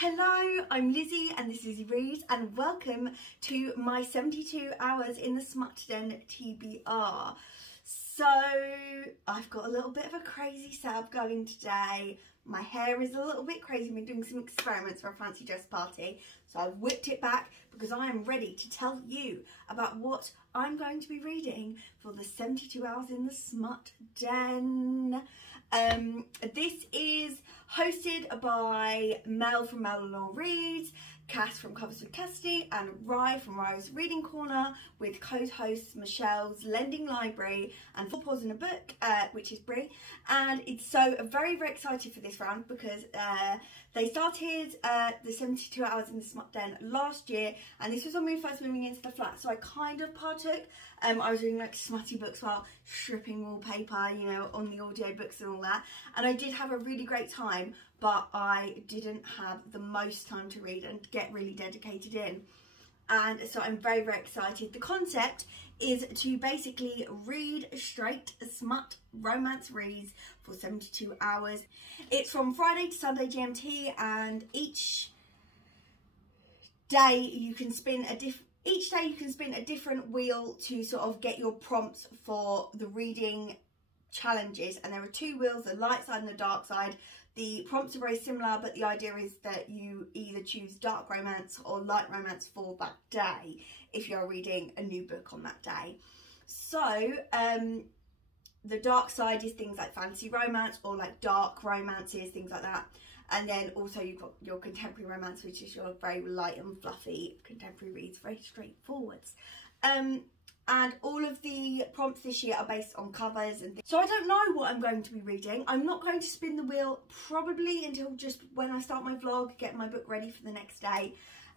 Hello, I'm Lizzie and this is Lizzie Reads, and welcome to my 72 hours in the Smut Den TBR. So I've got a little bit of a crazy setup going today. My hair is a little bit crazy. I've been doing some experiments for a fancy dress party, so I've whipped it back because I am ready to tell you about what I'm going to be reading for the 72 hours in the Smut Den. This is hosted by Mel from Mel Law Reads, Cass from Covers with Cassidy, and Rye from Rye's Reading Corner, with co-hosts Michelle's Lending Library and 4 Paws in a Book, which is Brie. And it's so very, very excited for this round because they started the 72 hours in the Smut Den last year, and this was when we were first moving into the flat, so I kind of partook. I was reading like smutty books while stripping wallpaper, you know, on the audiobooks and all that, and I did have a really great time, but I didn't have the most time to read and get really dedicated in. And so I'm very, very excited. The concept is to basically read straight smut romance reads for 72 hours. It's from Friday to Sunday GMT, and each day you can spin a different wheel to sort of get your prompts for the reading challenges. And there are 2 wheels, the light side and the dark side. The prompts are very similar, but the idea is that you either choose dark romance or light romance for that day if you're reading a new book on that day. So the dark side is things like fantasy romance or like dark romances, things like that. And then also you've got your contemporary romance, which is your very light and fluffy contemporary reads, very straightforward. And all of the prompts this year are based on covers and things. So I don't know what I'm going to be reading. I'm not going to spin the wheel probably until just when I start my vlog, get my book ready for the next day.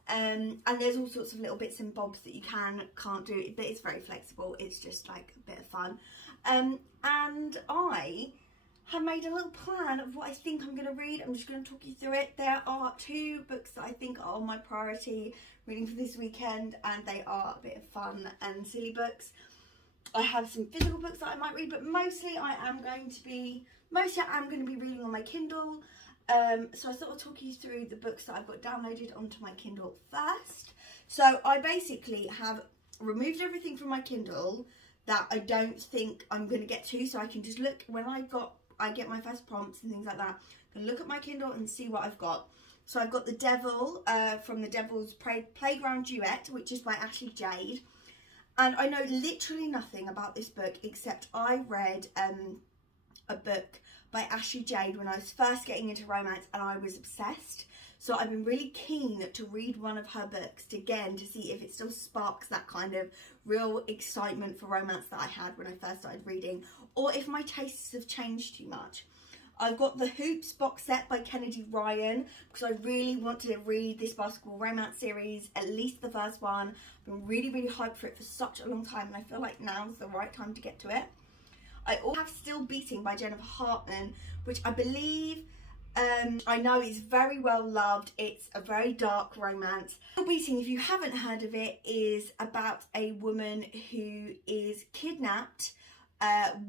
And there's all sorts of little bits and bobs that you can't do, but it's very flexible. It's just like a bit of fun. And I have made a little plan of what I think I'm going to read. I'm just going to talk you through it. There are 2 books that I think are on my priority reading for this weekend, and they are a bit of fun and silly books. I have some physical books that I might read, but mostly I am going to be reading on my Kindle. So I thought I'd talk you through the books that I've got downloaded onto my Kindle first. So I basically have removed everything from my Kindle that I don't think I'm going to get to, so I can just look when I get my first prompts and things like that. I can look at my Kindle and see what I've got. So I've got The Devil from The Devil's Playground Duet, which is by Ashley Jade. And I know literally nothing about this book except I read a book by Ashley Jade when I was first getting into romance, and I was obsessed. So I've been really keen to read one of her books again to see if it still sparks that kind of real excitement for romance that I had when I first started reading, or if my tastes have changed too much. I've got the Hoops box set by Kennedy Ryan because I really want to read this basketball romance series, at least the first one. I've been really, really hyped for it for such a long time, and I feel like now's the right time to get to it. I also have Still Beating by Jennifer Hartman, which I believe, I know is very well loved. It's a very dark romance. Still Beating, if you haven't heard of it, is about a woman who is kidnapped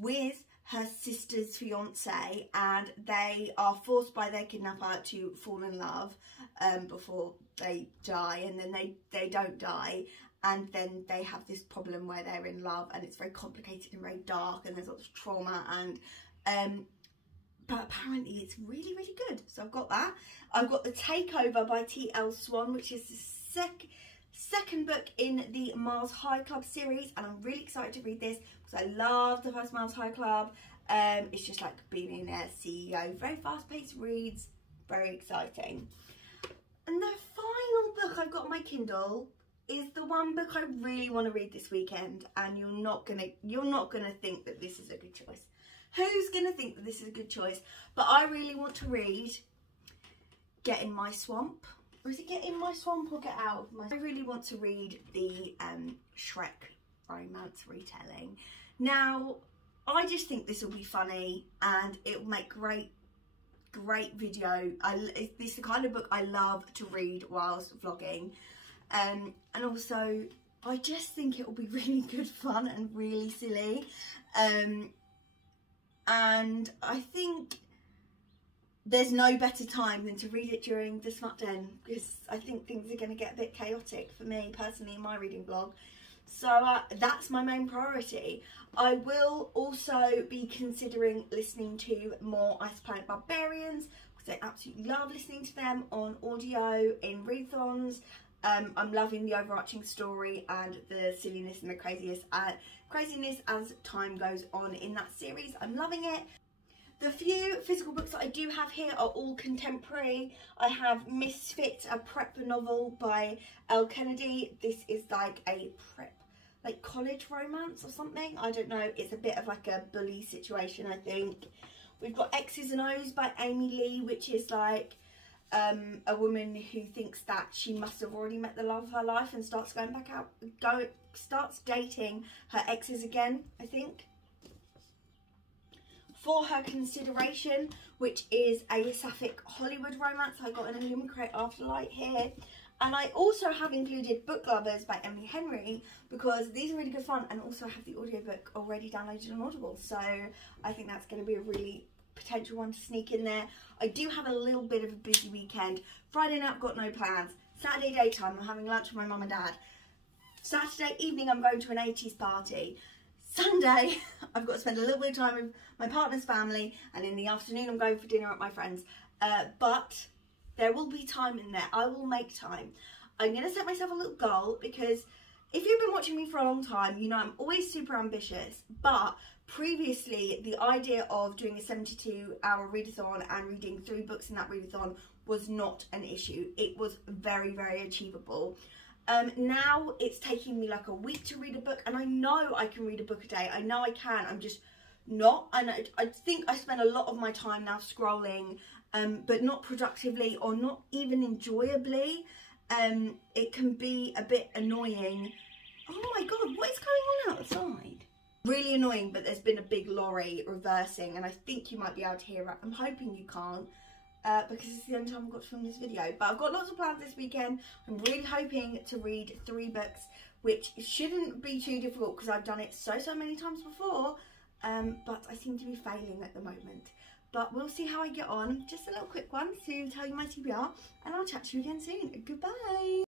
with her sister's fiance, and they are forced by their kidnapper to fall in love before they die, and then they don't die, and then they have this problem where they're in love, and it's very complicated and very dark, and there's lots of trauma, and but apparently it's really, really good. So I've got that. I've got The Takeover by T.L. Swan, which is the second book in the Miles High Club series, and I'm really excited to read this because I love the first Miles High Club. It's just like being in their CEO, very fast-paced reads, very exciting. And the final book I've got on my Kindle is the one book I really want to read this weekend, and you're not gonna think that this is a good choice. Who's gonna think that this is a good choice? But I really want to read Get In My Swamp. Or is it Get In My Swamp or Get Out of My... I really want to read the Shrek romance retelling. Now, I just think this will be funny and it will make great video. This is the kind of book I love to read whilst vlogging. And also, I just think it will be really good fun and really silly. And I think there's no better time than to read it during the Smut Den, because I think things are going to get a bit chaotic for me personally in my reading blog. So that's my main priority. I will also be considering listening to more Ice Planet Barbarians, because I absolutely love listening to them on audio in readathons. I'm loving the overarching story and the silliness and the craziness as time goes on in that series. I'm loving it. The few physical books that I do have here are all contemporary. I have Misfit, a prep novel by Elle Kennedy. This is like a prep, like college romance or something. I don't know. It's a bit of like a bully situation, I think. We've got X's and O's by Amy Lee, which is like a woman who thinks that she must have already met the love of her life and starts going back out, starts dating her exes again, I think. For Her Consideration, which is a sapphic Hollywood romance I got in a Human Crate Afterlight here. And I also have included Book Lovers by Emily Henry, because these are really good fun, and also I have the audiobook already downloaded on Audible, so I think that's going to be a really potential one to sneak in there. I do have a little bit of a busy weekend. Friday night I've got no plans. Saturday daytime I'm having lunch with my mum and dad. Saturday evening I'm going to an 80s party. Sunday I've got to spend a little bit of time with my partner's family, and in the afternoon I'm going for dinner at my friend's. But there will be time in there. I will make time. I'm going to set myself a little goal, because if you've been watching me for a long time, you know I'm always super ambitious. But previously, the idea of doing a 72-hour readathon and reading 3 books in that readathon was not an issue. It was very, very achievable. Now it's taking me like a week to read a book, and I know I can read a book a day. I know I can. I'm just not. And I think I spend a lot of my time now scrolling, but not productively or not even enjoyably. It can be a bit annoying. Oh my god, what is going on outside? Really annoying, but there's been a big lorry reversing, and I think you might be able to hear it. I'm hoping you can't, because it's the only time I've got to film this video. But I've got lots of plans this weekend. I'm really hoping to read 3 books, which shouldn't be too difficult because I've done it so many times before, but I seem to be failing at the moment. But we'll see how I get on. Just a little quick one to tell you my TBR, and I'll chat to you again soon. Goodbye.